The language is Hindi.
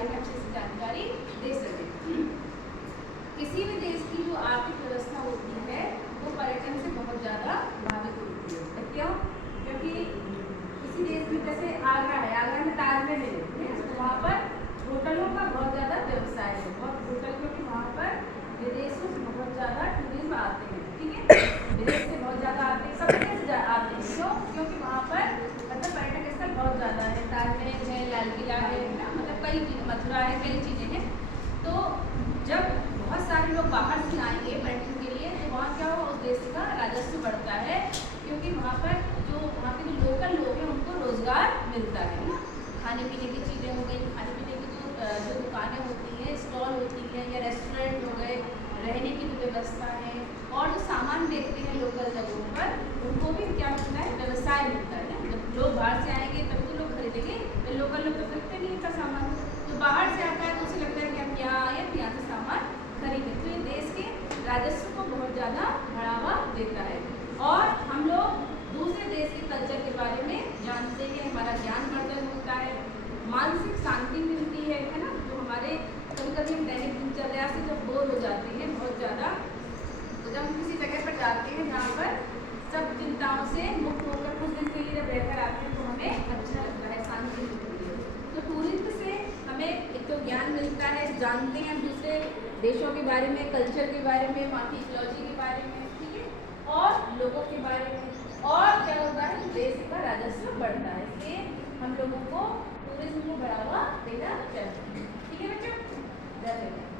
बारे में अच्छे से जानकारी दे सकें। किसी भी देश की जो आर्थिक व्यवस्था होती है वो पर्यटन से बहुत ज़्यादा प्रभावित होती है। क्यों? क्योंकि किसी देश में जैसे आगरा है, आगरा में ताजमहल है, तो वहाँ पर होटलों का बहुत ज़्यादा व्यवसाय है, बहुत होटल, क्योंकि वहाँ पर विदेशों से बहुत ज़्यादा टूरिज्म आते हैं। ठीक है, विदेश से बहुत ज़्यादा आते हैं, सब जगह से आते हैं। क्यों? क्योंकि वहाँ पर मतलब पर्यटक स्थल बहुत ज़्यादा है, ताजमहल है, लाल किला है ना, मतलब कई चीज़, मथुरा है, कई चीज़ें हैं। तो जब बहुत सारे लोग बाहर से आएंगे पर्यटन के लिए, तो वहाँ क्या होगा, उस देश का राजस्व बढ़ता है, क्योंकि वहाँ पर जो वहाँ के जो लोकल लोग हैं उनको रोजगार मिलता है ना। खाने पीने की चीज़ें हो गई, खाने पीने की जो दुकानें होती हैं, स्टॉल होती हैं, या रेस्टोरेंट हो गए, रहने की जो व्यवस्था है, और जो सामान बेचते हैं लोकल जगहों पर, उनको भी क्या मिलता है, व्यवसाय मिलता है ना। जब लोग बाहर से आएंगे तब तो लोग खरीदेंगे, तो लोकल लोग तो खरीदते नहीं इतना सामान, तो बाहर से आता है तो उसे लगता है कि हम यहाँ आए तो यहाँ से सामान खरीदें। तो ये देश के राजस्व को बहुत ज़्यादा बढ़ावा देता है, और हम लोग दूसरे देश के कल्चर के बारे में जानते हैं, हमारा ज्ञानवर्धन होता है, मानसिक शांति मिलती है ना। जो हमारे कभी कभी हम दैनिक दिनचर्या से जब बोर हो जाते हैं बहुत ज़्यादा, तो जब हम किसी जगह पर जाते हैं जहाँ पर सब चिंताओं से मुक्त होकर कुछ दिन के लिए जब रहकर आते हैं तो हमें अच्छा लगता है, शांति मिलती है। तो टूरिज्म से हमें एक तो ज्ञान मिलता है, जानते हैं दूसरे देशों के बारे में, कल्चर के बारे में, वहाँ की इकोलॉजी के बारे में, ठीक है, और लोगों के बारे में, और क्या होता है, देश का राजस्व बढ़ता है। इसलिए हम लोगों को टूरिज्म को बढ़ावा देना चाहिए। ठीक है बच्चों, जय हिंद।